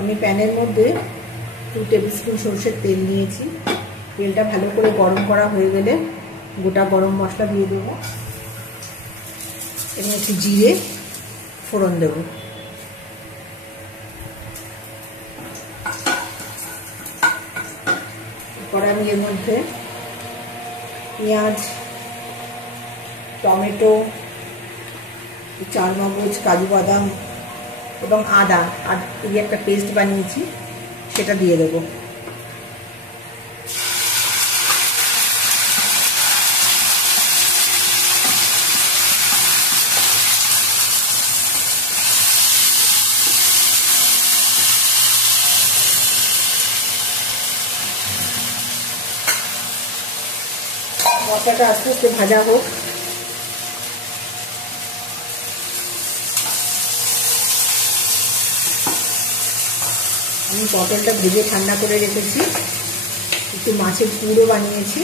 আমি প্যানের মধ্যে 2 টেবিল স্পুন সরষের তেল নিয়েছি। তেলটা ভালো করে গরম করা হয়ে গেলে গোটা গরম মশলা দিয়ে দেবো এবং একটু জিরে ফোড়ন দেব। এরপরে আমি এর মধ্যে পেঁয়াজ, টমেটো, চারমগজ, কাজু বাদাম এবং আদা আর এই একটা পেস্ট বানিয়েছি সেটা দিয়ে দেবো। মশলাটা আস্তে আস্তে ভাজা হোক। আমি পটলটা ভেজে ঠান্ডা করে রেখেছি, একটু মাছের পুরো বানিয়েছি।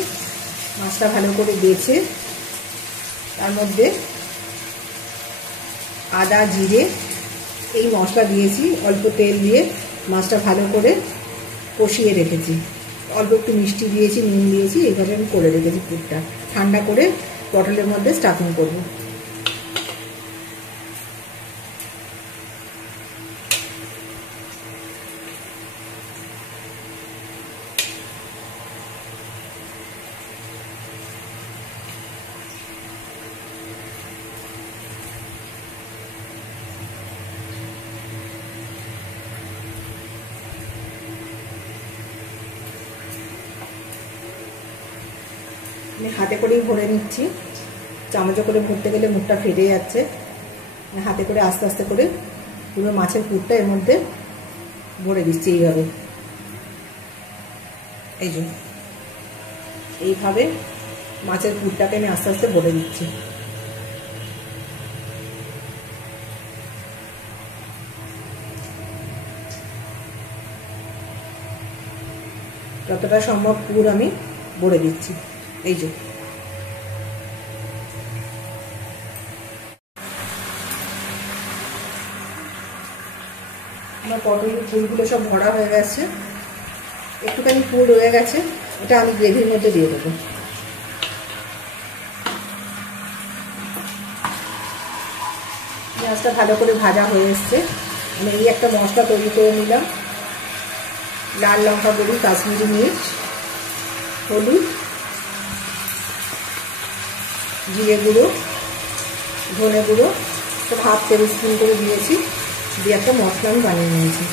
মাছটা ভালো করে বেছে তার মধ্যে আদা জিরে এই মশলা দিয়েছি, অল্প তেল দিয়ে মাছটা ভালো করে কষিয়ে রেখেছি। অল্প একটু মিষ্টি দিয়েছি, নুন দিয়েছি, এইভাবে আমি করে রেখেছি। পুরটা ঠান্ডা করে পটলের মধ্যে স্টাফিং করব। আমি হাতে করেই ভরে নিচ্ছি, চামচে করে ভরতে গেলে মুখটা ফেটে যাচ্ছে। হাতে করে আস্তে আস্তে করে পুরো মাছের পুরটা এর মধ্যে ভরে দিচ্ছি এইভাবে। এই যে এইভাবে মাছের পুরটাকে আমি আস্তে আস্তে ভরে দিচ্ছি। যতটা সম্ভব পুর আমি ভরে দিচ্ছি। এই যে আমার পটলের ফুলগুলো সব ভরা হয়ে গেছে, একটুখানি ফুল রয়ে গেছে, ওটা আমি গ্রেভির মধ্যে দিয়ে দেবো। পেঁয়াজটা ভালো করে ভাজা হয়ে এসছে। আমি এই একটা মশলা তৈরি করে নিলাম, লাল লঙ্কা গুঁড়ো, কাশ্মীরি মির্চ, হলুদ, জিরে গুঁড়ো, ধনে গুঁড়ো সব 1/2 টেবিল স্পুন করে দিয়েছি, দিয়ে একটা মশলা আমি বানিয়ে নিয়েছি।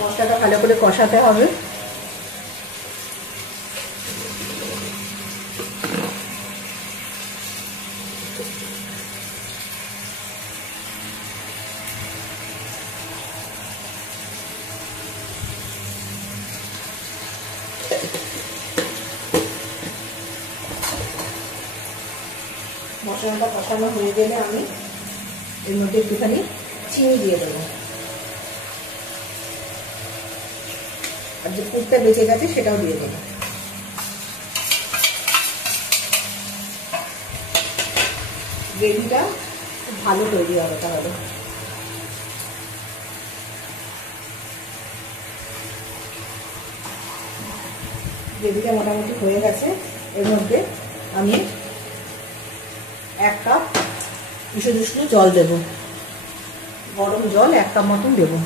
মশলাটা ভালো করে কষাতে হবে। মশলাটা কষানো হয়ে গেলে আমি এর মধ্যে একটুখানি চিনি দিয়ে দেবো, আর যে পুরটা বেঁচে গেছে সেটাও দিয়ে দেবো। গ্রেভিটা খুব ভালো তৈরি হবে তাহলে। গ্রেভিটা মোটামুটি হয়ে গেছে। এর মধ্যে আমি 1 কাপ উষ্ণ জল দেব, গরম জল 1 কাপ মতন দেবো।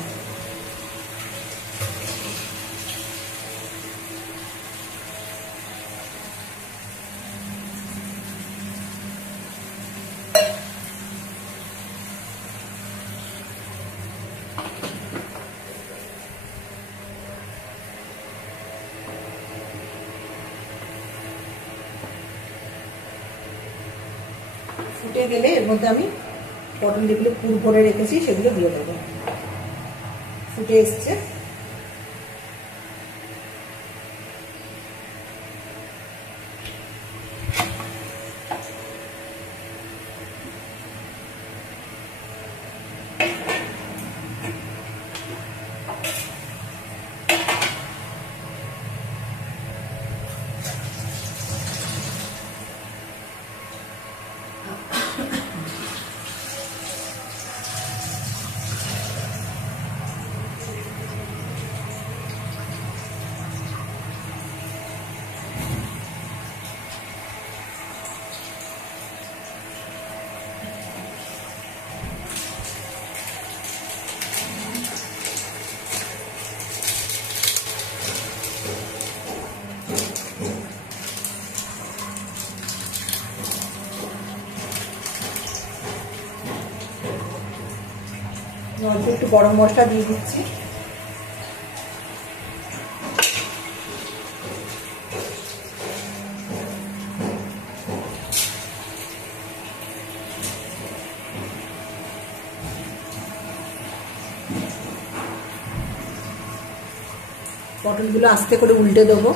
ফুটে গেলে এর মধ্যে আমি পটল যেগুলো পুর ভরে রেখেছি সেগুলো দিয়ে দেবো। ফুটে এসছে। অল্প একটু গরম মশলা দিয়ে দিচ্ছি। পটলগুলো আস্তে করে উল্টে দেবো।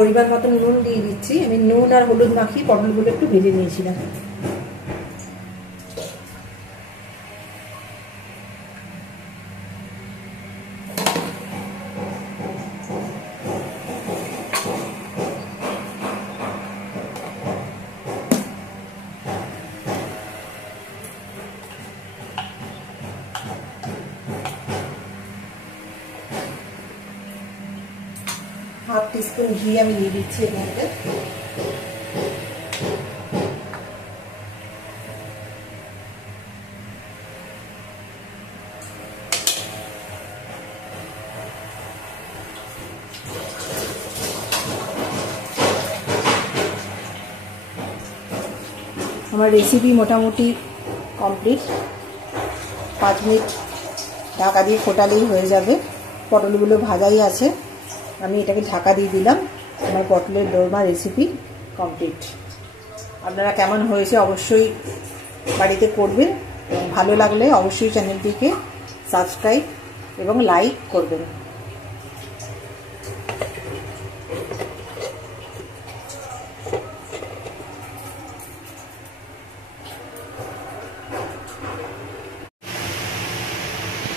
পরিমাণ মতো নুন দিয়ে দিচ্ছি। আমি নুন আর হলুদ মাখিয়ে পটলগুলো একটু ভেজে নিয়েছিলাম। হাফ টিস্পুন ঘি আমি দিয়ে দিচ্ছি এর মধ্যে। আমার রেসিপি মোটামুটি কমপ্লিট। 5 মিনিট ঢাকা দিয়ে ফোটালেই হয়ে যাবে। পটলগুলো ভাজাই আছে, আমি এটাকে ঢাকা দিয়ে দিলাম। আমার পটলের দোরমা রেসিপি কমপ্লিট। আপনারা কেমন হয়েছে অবশ্যই বাড়িতে করবেন এবং ভালো লাগলে অবশ্যই চ্যানেলটিকে সাবস্ক্রাইব এবং লাইক করবেন।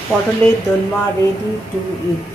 পটলের দোলমা রেডি টু ইট।